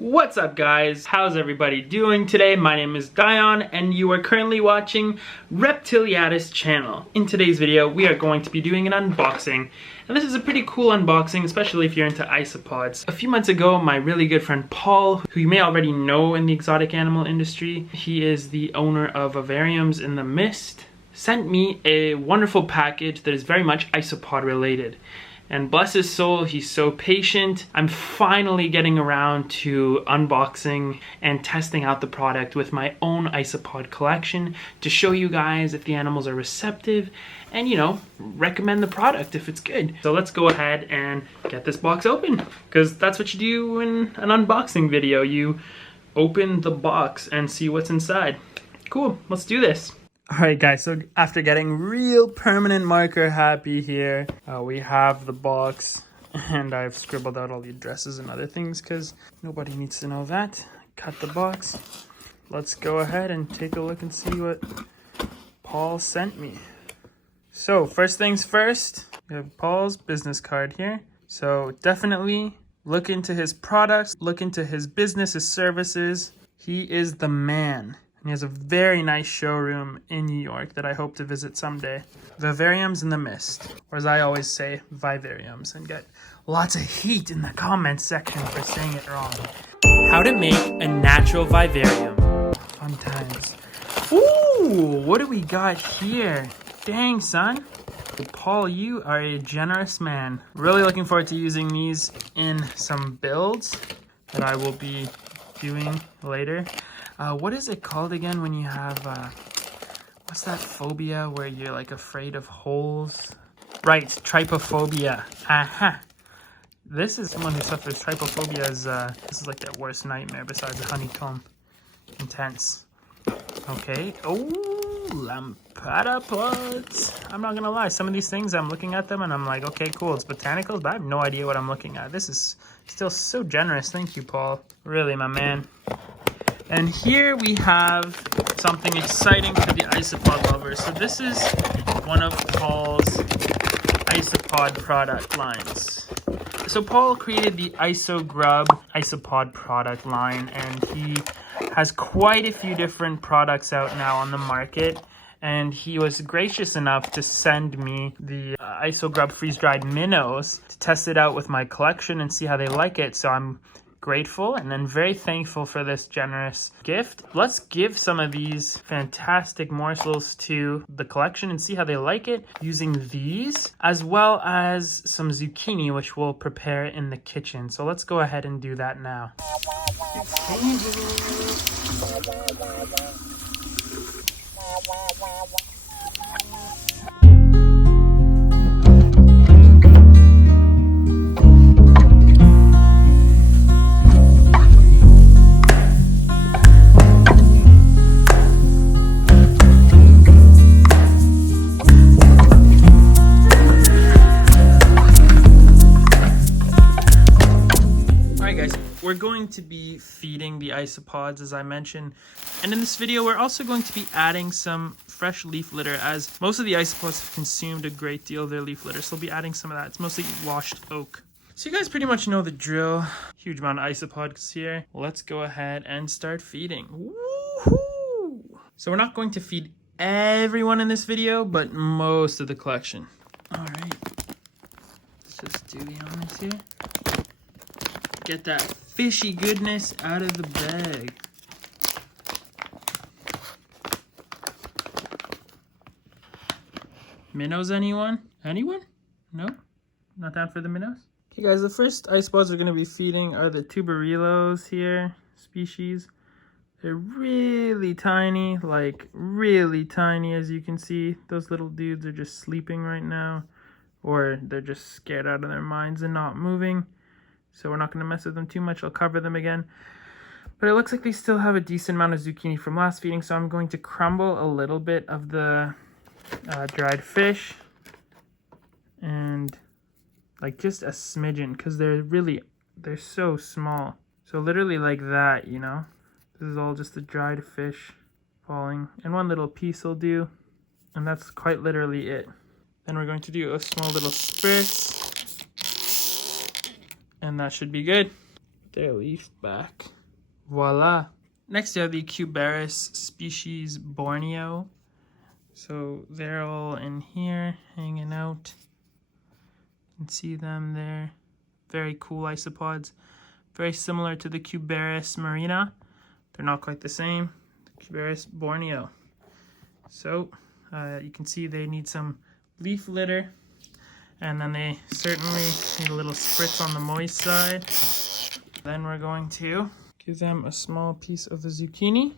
What's up guys? How's everybody doing today? My name is Dion and you are currently watching Reptiliatus channel. In today's video we are going to be doing an unboxing, and this is a pretty cool unboxing, especially if you're into isopods. A few months ago my really good friend Paul, who you may already know in the exotic animal industry, he is the owner of Vivariums in the Mist, sent me a wonderful package that is very much isopod related. And bless his soul, he's so patient. I'm finally getting around to unboxing and testing out the product with my own isopod collection to show you guys if the animals are receptive and, you know, recommend the product if it's good. So let's go ahead and get this box open, because that's what you do in an unboxing video. You open the box and see what's inside. Cool, let's do this. Alright guys, so after getting real permanent marker happy here, we have the box, and I've scribbled out all the addresses and other things because nobody needs to know that. Cut the box. Let's go ahead and take a look and see what Paul sent me. So first things first, we have Paul's business card here. So definitely look into his products, look into his business, his services. He is the man. And he has a very nice showroom in New York that I hope to visit someday. Vivariums in the Mist, or as I always say, Vivariums, and get lots of heat in the comments section for saying it wrong. How to make a natural vivarium. Fun times. Ooh, what do we got here? Dang, son. Paul, you are a generous man. Really looking forward to using these in some builds that I will be doing later. What is it called again when you have, what's that phobia where you're like afraid of holes? Right, trypophobia. Aha. This is someone who suffers trypophobia. This is like their worst nightmare besides a honeycomb. Intense. Okay. Oh, Isopods. I'm not gonna lie, some of these things I'm looking at them and I'm like, okay, cool, it's botanicals, but I have no idea what I'm looking at. This is still so generous. Thank you, Paul. Really, my man. And here we have something exciting for the isopod lovers. So this is one of Paul's isopod product lines. So Paul created the Iso Grub isopod product line, and he has quite a few different products out now on the market. And he was gracious enough to send me the Iso Grub freeze-dried minnows to test it out with my collection and see how they like it. So I'm grateful and then very thankful for this generous gift. Let's give some of these fantastic morsels to the collection and see how they like it using these, as well as some zucchini, which we'll prepare in the kitchen. So let's go ahead and do that now. We're going to be feeding the isopods, as I mentioned, and in this video we're also going to be adding some fresh leaf litter, as most of the isopods have consumed a great deal of their leaf litter, so we'll be adding some of that. It's mostly washed oak. So you guys pretty much know the drill. Huge amount of isopods here. Let's go ahead and start feeding. Woohoo! So we're not going to feed everyone in this video, but most of the collection. All right, let's just do the honors here. Get that fishy goodness out of the bag. Minnows, anyone? Anyone? No? Not down for the minnows? Okay guys, the first isopods we're going to be feeding are the tuberillos here, species. They're really tiny, like really tiny, as you can see. Those little dudes are just sleeping right now, or they're just scared out of their minds and not moving. So we're not going to mess with them too much. I'll cover them again. But it looks like they still have a decent amount of zucchini from last feeding. So I'm going to crumble a little bit of the dried fish. And like just a smidgen, because they're so small. So literally like that, you know. This is all just the dried fish falling. And one little piece will do. And that's quite literally it. Then we're going to do a small little spritz. And that should be good. their leaf back. Voila. Next you have the Cubaris species Borneo. So they're all in here hanging out. You can see them there. Very cool isopods. Very similar to the Cubaris marina. They're not quite the same. The Cubaris Borneo. So you can see they need some leaf litter. And then they certainly need a little spritz on the moist side. Then we're going to give them a small piece of the zucchini.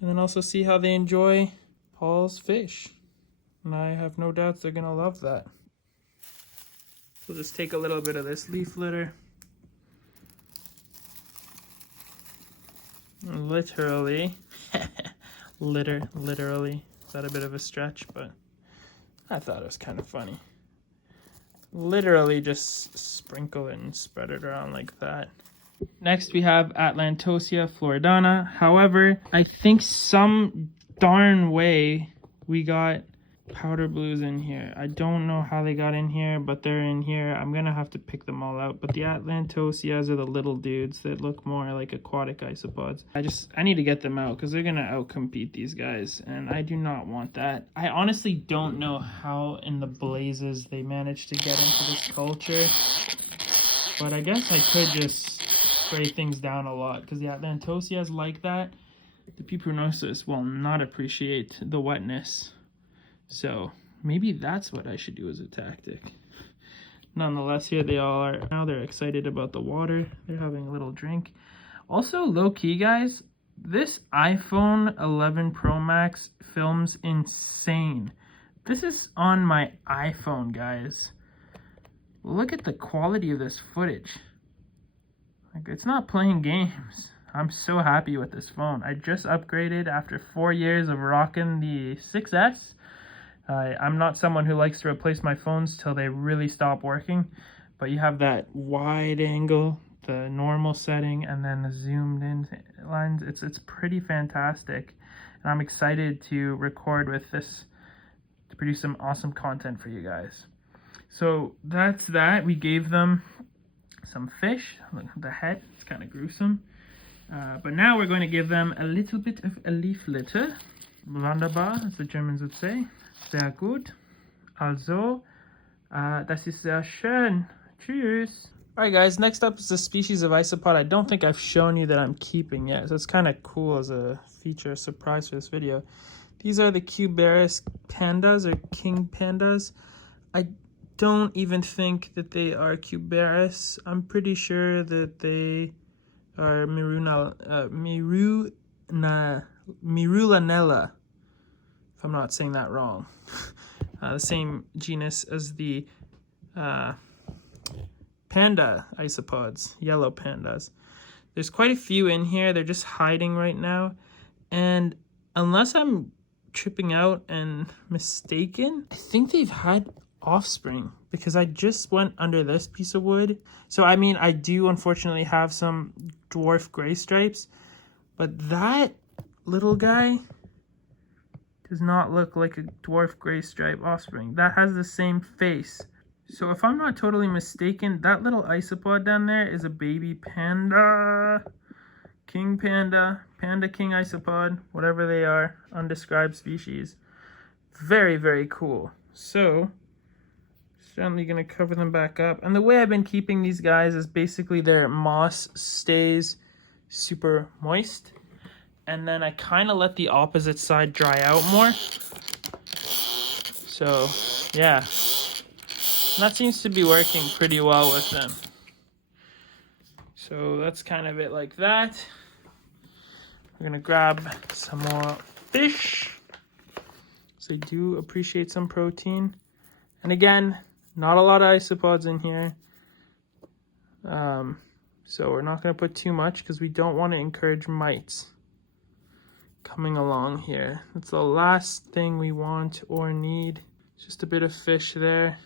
And then also see how they enjoy Paul's fish. And I have no doubts they're going to love that. We'll just take a little bit of this leaf litter. Literally. Literally. Is that a bit of a stretch? But I thought it was kind of funny. Literally just sprinkle it and spread it around like that. Next we have Atlantosia floridana. However, I think some darn way we got powder blues in here. I don't know how they got in here, but they're in here. I'm gonna have to pick them all out. But the Atlantosias are the little dudes that look more like aquatic isopods. I need to get them out because they're gonna outcompete these guys, and I do not want that. I honestly don't know how in the blazes they managed to get into this culture, but I guess I could just spray things down a lot because the Atlantosias like that. The Peperonosus will not appreciate the wetness. So maybe that's what I should do as a tactic. Nonetheless, here they all are. Now they're excited about the water. They're having a little drink. Also, low-key, guys, this iPhone 11 Pro Max films insane. This is on my iPhone, guys. Look at the quality of this footage. Like, it's not playing games. I'm so happy with this phone. I just upgraded after 4 years of rocking the 6S. I'm not someone who likes to replace my phones till they really stop working, but you have that wide angle, the normal setting, and then the zoomed in lens. It's pretty fantastic, and I'm excited to record with this to produce some awesome content for you guys. So that's that. We gave them some fish. Look at the head, it's kind of gruesome. But now we're going to give them a little bit of a leaf litter. Wunderbar, as the Germans would say. Sehr gut. Also, das ist sehr schön. Tschüss. Alright guys, next up is the species of isopod I don't think I've shown you that I'm keeping yet. So it's kind of cool as a feature surprise for this video. These are the Cubaris pandas or king pandas. I don't even think that they are Cubaris. I'm pretty sure that they are Mirulanella. If I'm not saying that wrong. The same genus as the panda isopods, yellow pandas. There's quite a few in here. They're just hiding right now. And unless I'm tripping out and mistaken, I think they've had offspring because I just went under this piece of wood. So, I mean, I do unfortunately have some dwarf gray stripes, but that little guy does not look like a dwarf gray stripe offspring. That has the same face. So if I'm not totally mistaken, that little isopod down there is a baby panda, king panda, panda king isopod, whatever they are, undescribed species. Very, very cool. So, certainly going to cover them back up. And the way I've been keeping these guys is basically their moss stays super moist. And then I kind of let the opposite side dry out more. So, yeah. And that seems to be working pretty well with them. So that's kind of it like that. We're going to grab some more fish. So I do appreciate some protein. And again, not a lot of isopods in here. So we're not going to put too much because we don't want to encourage mites coming along here. That's the last thing we want or need. Just a bit of fish there.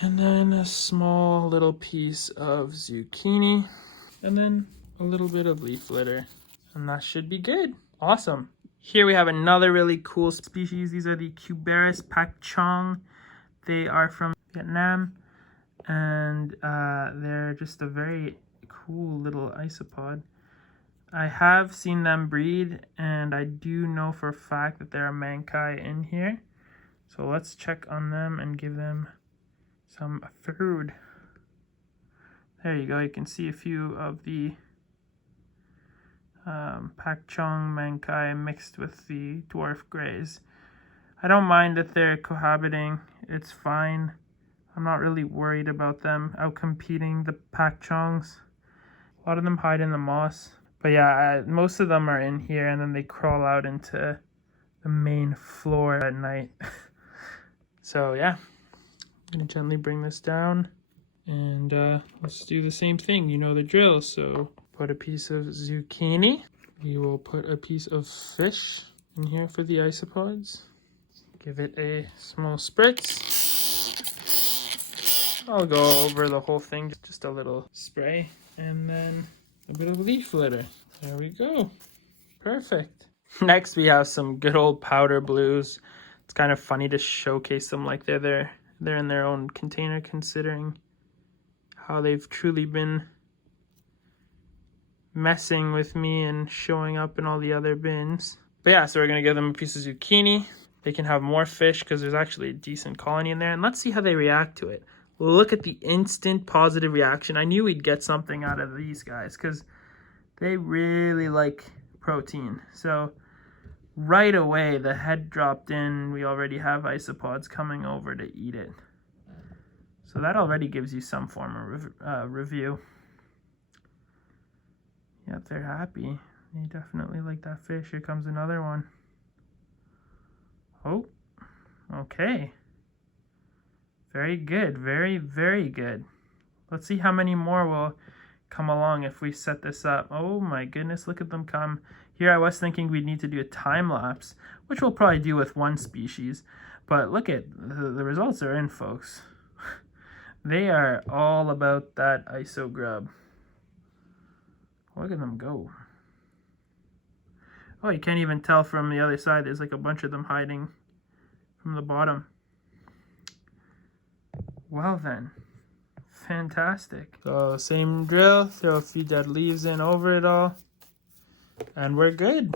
And then a small little piece of zucchini. And then a little bit of leaf litter. And that should be good. Awesome. Here we have another really cool species. These are the Cubaris pakchong. They are from Vietnam. And they're just a very Cool little isopod. I have seen them breed, and I do know for a fact that there are mankai in here. So let's check on them and give them some food. There you go. You can see a few of the Pakchong mankai mixed with the dwarf greys. I don't mind that they're cohabiting. It's fine. I'm not really worried about them outcompeting the Pakchongs. A lot of them hide in the moss. But yeah, most of them are in here, and then they crawl out into the main floor at night. So yeah, I'm going to gently bring this down. And let's do the same thing. You know the drill. So put a piece of zucchini. We will put a piece of fish in here for the isopods. Give it a small spritz. I'll go over the whole thing, just a little spray, and then a bit of leaf litter. There we go. Perfect. Next we have some good old powder blues. It's kind of funny to showcase them like they're in their own container, considering how they've truly been messing with me and showing up in all the other bins. But yeah, so we're going to give them a piece of zucchini. They can have more fish because there's actually a decent colony in there. And let's see how they react to it. Look at the instant positive reaction. I knew we'd get something out of these guys because they really like protein. So right away, the head dropped in. We already have isopods coming over to eat it. So that already gives you some form of review. Yep, they're happy. They definitely like that fish. Here comes another one. Oh, okay. Very good. Very, very good. Let's see how many more will come along if we set this up. Oh my goodness, look at them come. Here I was thinking we'd need to do a time lapse, which we'll probably do with one species. But look at the results are in, folks. They are all about that Iso Grub. Look at them go. Oh, you can't even tell from the other side. There's like a bunch of them hiding from the bottom. Well then, fantastic. So same drill, throw a few dead leaves in over it all, and we're good.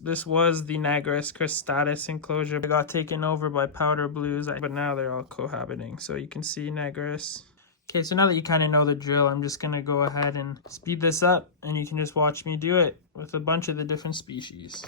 This was the Nagris cristatus enclosure. It got taken over by powder blues, but now they're all cohabiting. So you can see Nagris. Okay, so now that you kind of know the drill, I'm just going to go ahead and speed this up, and you can just watch me do it with a bunch of the different species.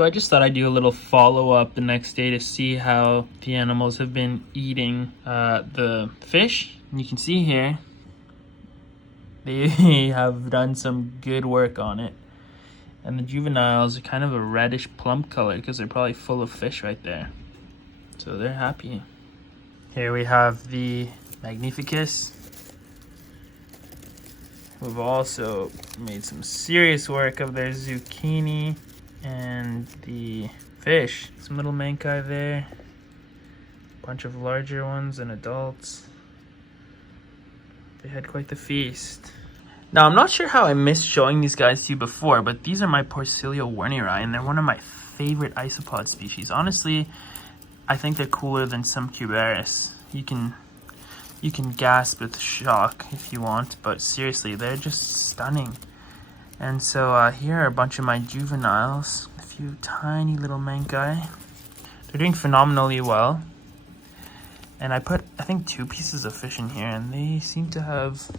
So I just thought I'd do a little follow-up the next day to see how the animals have been eating the fish. And you can see here, they have done some good work on it. And the juveniles are kind of a reddish plum color because they're probably full of fish right there. So they're happy. Here we have the Magnificus. We've also made some serious work of their zucchini and the fish. Some little mankai there. A bunch of larger ones and adults. They had quite the feast. Now, I'm not sure how I missed showing these guys to you before, but these are my Porcellio warneri, and they're one of my favorite isopod species. Honestly, I think they're cooler than some Cubaris. You can gasp with shock if you want, but seriously, they're just stunning. And so here are a bunch of my juveniles, a few tiny little mankai. They're doing phenomenally well. And I put, I think, 2 pieces of fish in here, and they seem to have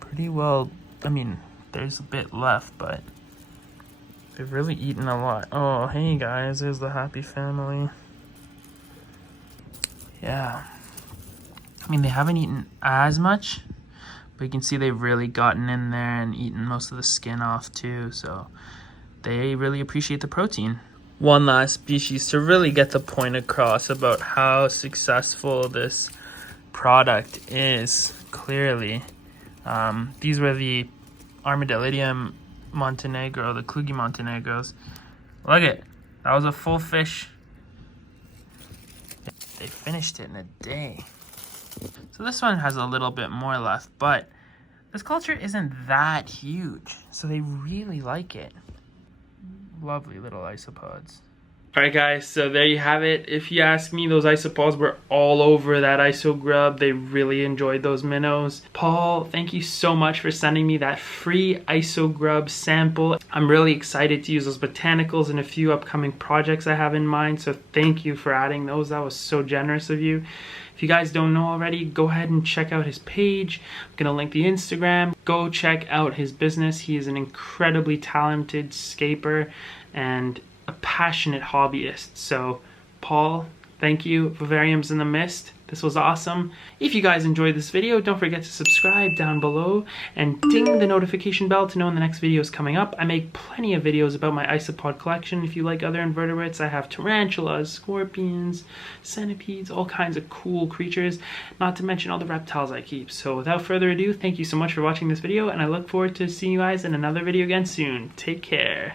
pretty well, I mean, there's a bit left, but they've really eaten a lot. Oh, hey guys, there's the happy family. Yeah. I mean, they haven't eaten as much, but you can see they've really gotten in there and eaten most of the skin off too, so they really appreciate the protein. One last species to really get the point across about how successful this product is, clearly. These were the Armadillidium Montenegro, the Klugi Montenegros. Look it, that was a full fish. They finished it in a day. So this one has a little bit more left, but this culture isn't that huge, so they really like it. Lovely little isopods. Alright guys, so there you have it. If you ask me, those isopods were all over that Iso Grub. They really enjoyed those minnows. Paul, thank you so much for sending me that free Iso Grub sample. I'm really excited to use those botanicals in a few upcoming projects I have in mind, so thank you for adding those. That was so generous of you. If you guys don't know already, go ahead and check out his page. I'm gonna link the Instagram. Go check out his business. He is an incredibly talented scaper and a passionate hobbyist. So Paul, thank you. Vivariums in the Mist, this was awesome. If you guys enjoyed this video, don't forget to subscribe down below and ding the notification bell to know when the next video is coming up. I make plenty of videos about my isopod collection. If you like other invertebrates, I have tarantulas, scorpions, centipedes, all kinds of cool creatures, not to mention all the reptiles I keep. So without further ado, thank you so much for watching this video, and I look forward to seeing you guys in another video again soon. Take care.